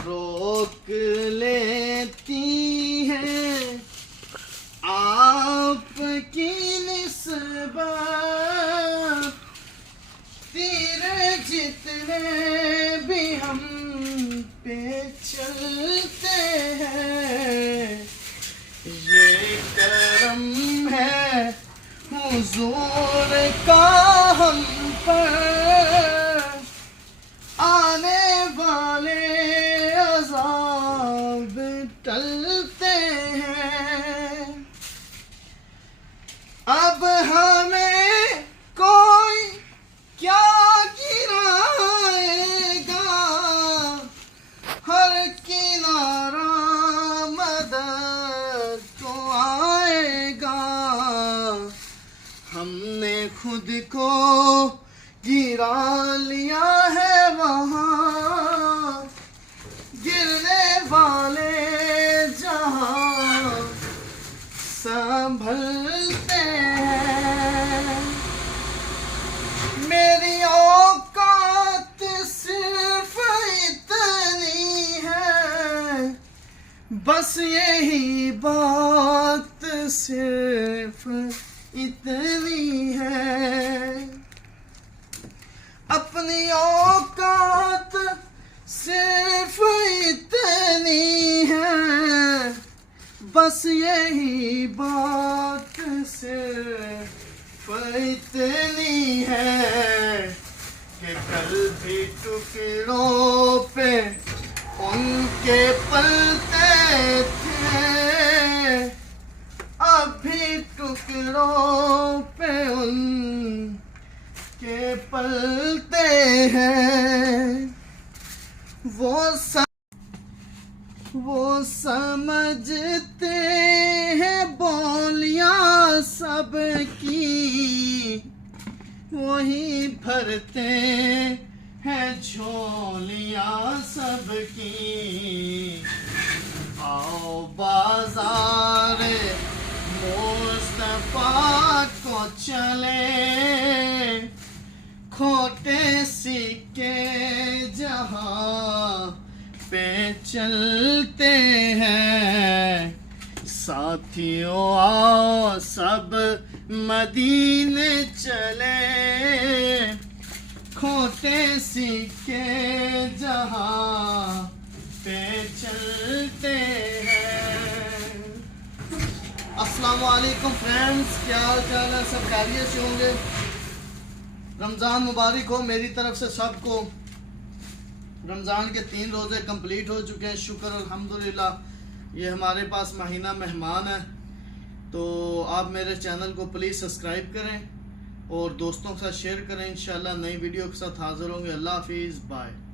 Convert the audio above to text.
रोक लेती है आपकी निस्बत। तीर जितने भी हम पे चलते हैं, ये करम है हुजूर का हम पर। आने वाले अज़ाब टलते हैं। अब हमें कोई क्या गिराएगा, हर किनारा मदद को आएगा। हमने खुद को गिरा लिया है वहाँ, गिरने वाले जहाँ संभलते हैं। मेरी औकात सिर्फ इतनी है, बस यही बात सिर्फ इतनी है। अपनी औकात सिर्फ इतनी है, बस यही बात सिर्फ इतनी है कि कल भी टुकड़ों पे उनके पलते थे, अब भी टुकड़ों पे उनके पलते हैं। वो समझते हैं बोलियां सबकी, वही भरते हैं झोलियां सबकी। आओ बाजार मुस्तफा को चले, खोटे सिक्के जहां पे चलते हैं। साथियों आओ सब मदीने चले, खोटे सिक्के जहां पे चलते हैं। अस्सलाम वालेकुम फ्रेंड्स, क्या हाल चाल है? सब खैरियत से होंगे। रमज़ान मुबारक हो मेरी तरफ से सबको। रमज़ान के 3 रोज़े कंप्लीट हो चुके हैं, शुक्र अल्हम्दुलिल्लाह। ये हमारे पास महीना मेहमान है, तो आप मेरे चैनल को प्लीज़ सब्सक्राइब करें और दोस्तों के साथ शेयर करें। इंशाल्लाह नई वीडियो के साथ हाज़िर होंगे। अल्लाह हाफिज़, बाय।